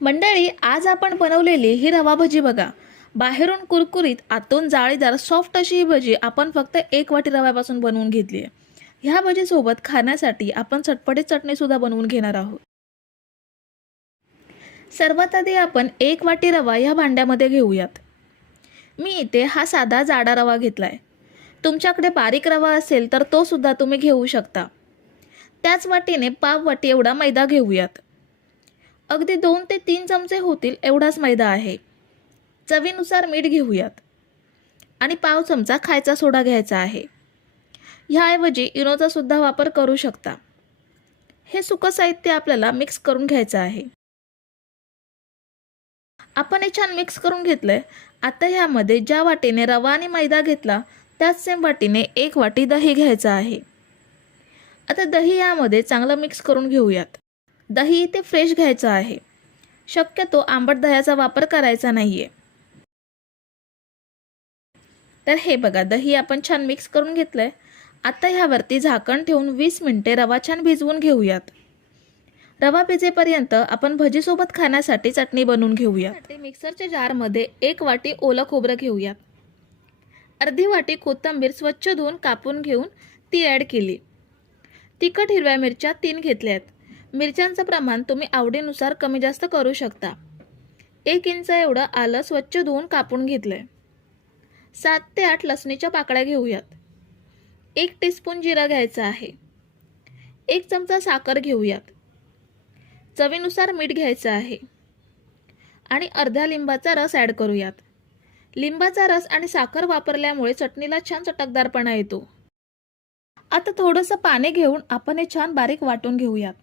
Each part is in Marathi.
मंडळी आज आपण बनवलेली ही रवा भजी बघा. बाहेरून कुरकुरीत आतून जाळीदार सॉफ्ट अशी ही भजी आपण फक्त एक वाटी रव्यापासून बनवून घेतली आहे. ह्या भजीसोबत खाण्यासाठी आपण चटपटीत चटणीसुद्धा बनवून घेणार आहोत. सर्वात आधी आपण एक वाटी रवा ह्या भांड्यामध्ये घेऊयात. मी इथे हा साधा जाडा रवा घेतला आहे तुमच्याकडे बारीक रवा असेल तर तो सुद्धा तुम्ही घेऊ शकता. त्याच वाटीने पाव वाटी एवढा मैदा घेऊयात. अगदी दोन ते तीन चमचे होतील एवढाच मैदा आहे. चवीनुसार मीठ घेऊयात. आणि पाव चमचा खायचा सोडा घ्यायचा आहे. ह्याऐवजी इनोचा सुद्धा वापर करू शकता. हे सुकं साहित्य आपल्याला मिक्स करून घ्यायचं आहे. आपण हे छान मिक्स करून घेतलं आहे आता ह्यामध्ये ज्या वाटीने रवा आणि मैदा घेतला त्याच सेम वाटीने एक वाटी दही घ्यायचं आहे. आता दही यामध्ये चांगलं मिक्स करून घेऊयात. दही इथे फ्रेश घ्यायचं आहे. शक्यतो आंबट दह्याचा वापर करायचा नाही आहे तर हे बघा दही आपण छान मिक्स करून घेतलं आहे आता ह्यावरती झाकण ठेवून वीस मिनटे रवा छान भिजवून घेऊयात. रवा भिजेपर्यंत आपण भजीसोबत खाण्यासाठी चटणी बनवून घेऊया मिक्सरच्या जारमध्ये एक वाटी ओलं खोबरं घेऊयात. अर्धी वाटी कोथिंबीर स्वच्छ धुवून कापून घेऊन ती ॲड केली. तिखट हिरव्या मिरच्या तीन घेतल्या आहेत मिरच्यांचं प्रमाण तुम्ही आवडीनुसार कमी जास्त करू शकता. एक इंच एवढं आलं स्वच्छ धुवून कापून घेतलं आहे सात ते आठ लसणीच्या पाकळ्या घेऊयात. एक टीस्पून जिरा घ्यायचा आहे. एक चमचा साखर घेऊयात. चवीनुसार मीठ घ्यायचं आहे. आणि अर्ध्या लिंबाचा रस ॲड करूयात. लिंबाचा रस आणि साखर वापरल्यामुळे चटणीला छान चटकदारपणा येतो. आता थोडंसं पाणी घेऊन आपण हे छान बारीक वाटून घेऊयात.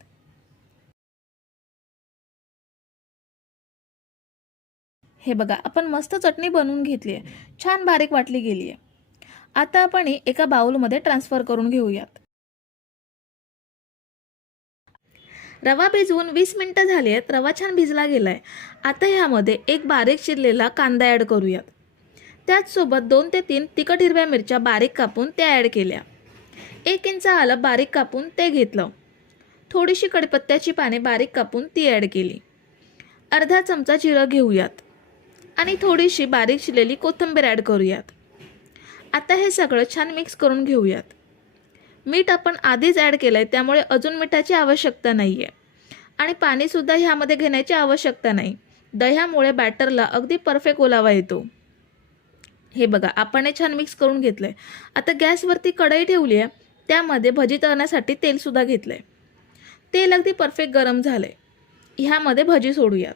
हे बघा आपण मस्त चटणी बनवून घेतली आहे. छान बारीक वाटली गेली आहे. आता आपण एका बाउलमध्ये ट्रान्सफर करून घेऊयात. रवा भिजवून वीस मिनटं झाली आहेत रवा छान भिजला गेला आहे आता ह्यामध्ये एक बारीक चिरलेला कांदा ॲड करूयात. त्याचसोबत दोन ते तीन तिखट हिरव्या मिरच्या बारीक कापून त्या ॲड केल्या. एक इंच आलं बारीक कापून ते घेतलं. थोडीशी कडपत्त्याची पाने बारीक कापून ती ॲड केली. अर्धा चमचा जिरं घेऊयात. आणि थोडीशी बारीक शिलेली कोथिंबीर ॲड करूयात. आता हे सगळं छान मिक्स करून घेऊयात. मीठ आपण आधीच ॲड केलं आहे त्यामुळे अजून मिठाची आवश्यकता नाही आहे आणि पाणीसुद्धा ह्यामध्ये घेण्याची आवश्यकता नाही. दह्यामुळे बॅटरला अगदी परफेक्ट ओलावा येतो. हे बघा आपण हे छान मिक्स करून घेतलं आहे आता गॅसवरती कढई ठेवली आहे त्यामध्ये भजी तळण्यासाठी तेलसुद्धा घेतलं आहे तेल अगदी परफेक्ट गरम झालं आहे ह्यामध्ये भजी सोडूयात.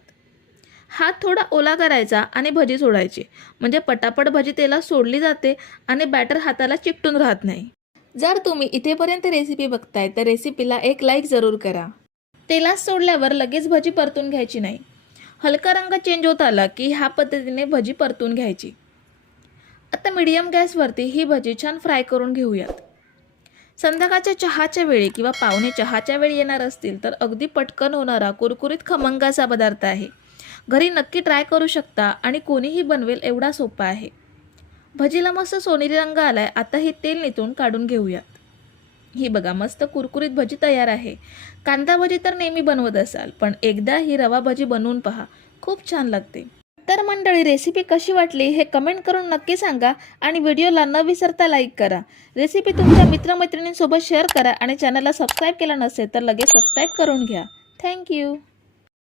हात थोडा ओला करायचा आणि भजी सोडायची. म्हणजे पटापट भजी तेलात सोडली जाते आणि बॅटर हाताला चिकटून राहत नाही. जर तुम्ही इथेपर्यंत रेसिपी बघताय तर रेसिपीला एक लाईक जरूर करा. तेलात सोडल्यावर लगेच भजी परतून घ्यायची नाही. हलका रंग चेंज होत आला की ह्या पद्धतीने भजी परतून घ्यायची. आता मीडियम गॅसवरती ही भजी छान फ्राय करून घेऊयात. संध्याकाळच्या चहाच्या वेळी किंवा पाहुणे चहाच्या वेळी येणार असतील तर अगदी पटकन होणारा कुरकुरीत खमंग असा पदार्थ आहे. घरी नक्की ट्राय करू शकता आणि कोणीही बनवेल एवढा सोपा आहे. भजीला मस्त सोनेरी रंग आलाय आता हे तेल निथून काढून घेऊयात. ही बघा मस्त कुरकुरीत भजी तयार आहे. कांदा भजी तर नेहमी बनवत असाल पण एकदा ही रवा भजी बनवून पहा. खूप छान लागते. तर मंडळी रेसिपी कशी वाटली हे कमेंट करून नक्की सांगा आणि व्हिडिओला न विसरता लाईक करा. रेसिपी तुमच्या मित्रमैत्रिणींसोबत शेअर करा आणि चॅनलला सबस्क्राईब केला नसेल तर लगेच सबस्क्राईब करून घ्या. थँक्यू